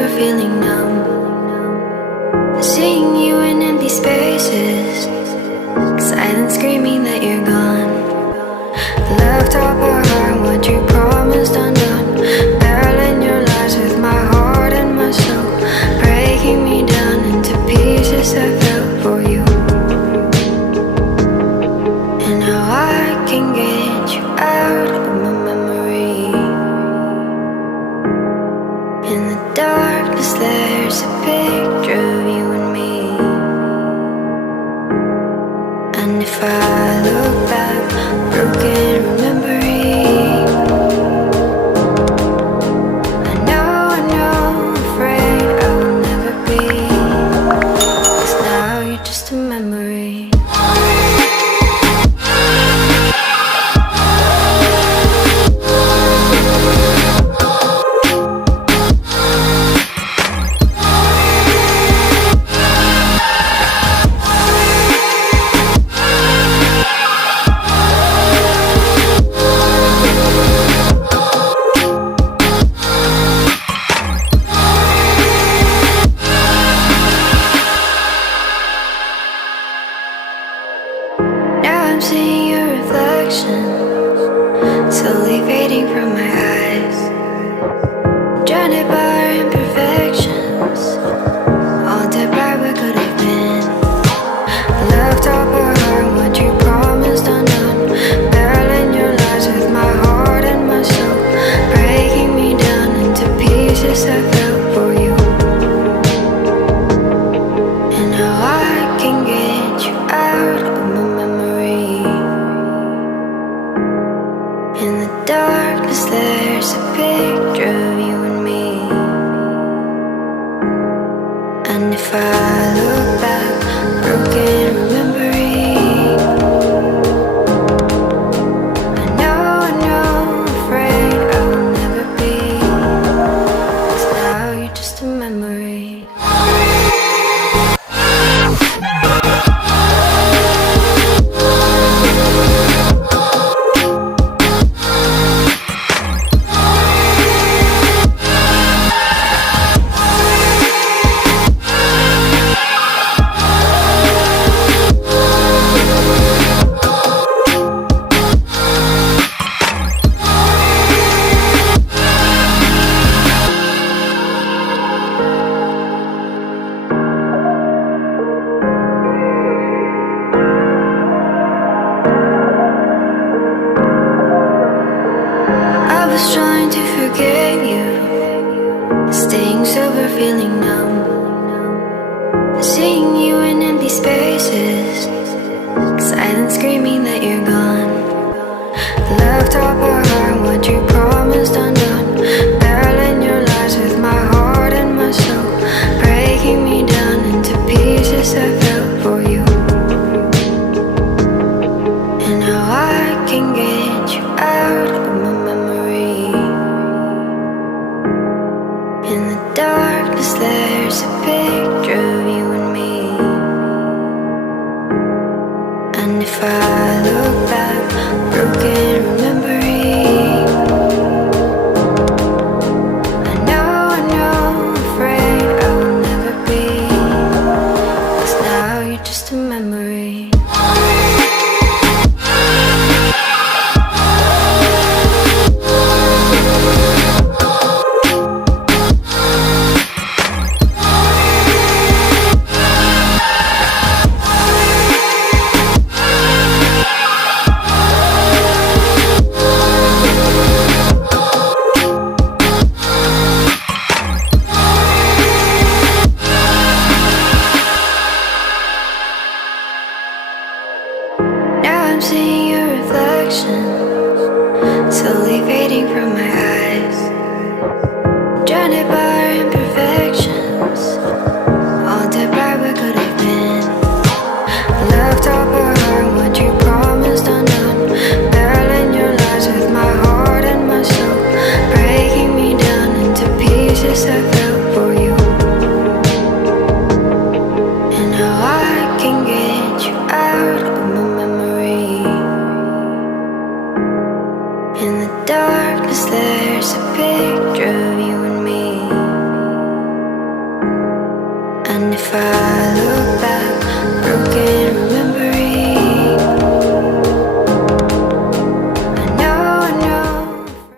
sober, feeling numb. Seeing you in empty spaces, silent screaming that you're gone. Left up our heart, what you promised undone. Barreling your lies with my heart and my soul, breaking me down into pieces I felt for you. And now I can get you out of my memory. In the darkness there's a picture of you and me. And if I look back, broken remembering, I know, afraid I will never be. 'Cause now you're just a memory. I'm seeing your reflection, slowly fading from my eyes. Drowned by our imperfections, all dead by what could have been. Left up our heart, what you promised undone. Barreling your lies with my heart and my soul, breaking me down into pieces I felt for you. And now I can get you out of my memory. In the darkness there's a picture of you and me. And if I look back, broken remembering, I know, afraid I will never be. 'Cause now you're just a memory. I was trying to forget you, staying sober, feeling numb. Seeing you in empty spaces, silent screaming that you're gone. Left up our heart, what you promised undone. Barreling your lies with my heart and my soul, breaking me down into pieces I felt for you. And now I can get you out of my memory. In the darkness there's a picture of you and me. And if I look back, broken remembering, I know, afraid I will never be. 'Cause now you're just a memory. I'm seeing your reflection, slowly fading from my eyes. Drowned by our imperfections, all dead by what could have been. Left up our heart, what you promised undone. Barreling your lies with my heart and my soul, breaking me down into pieces I felt for you. And now I can get you out of my memory. In the darkness there's a picture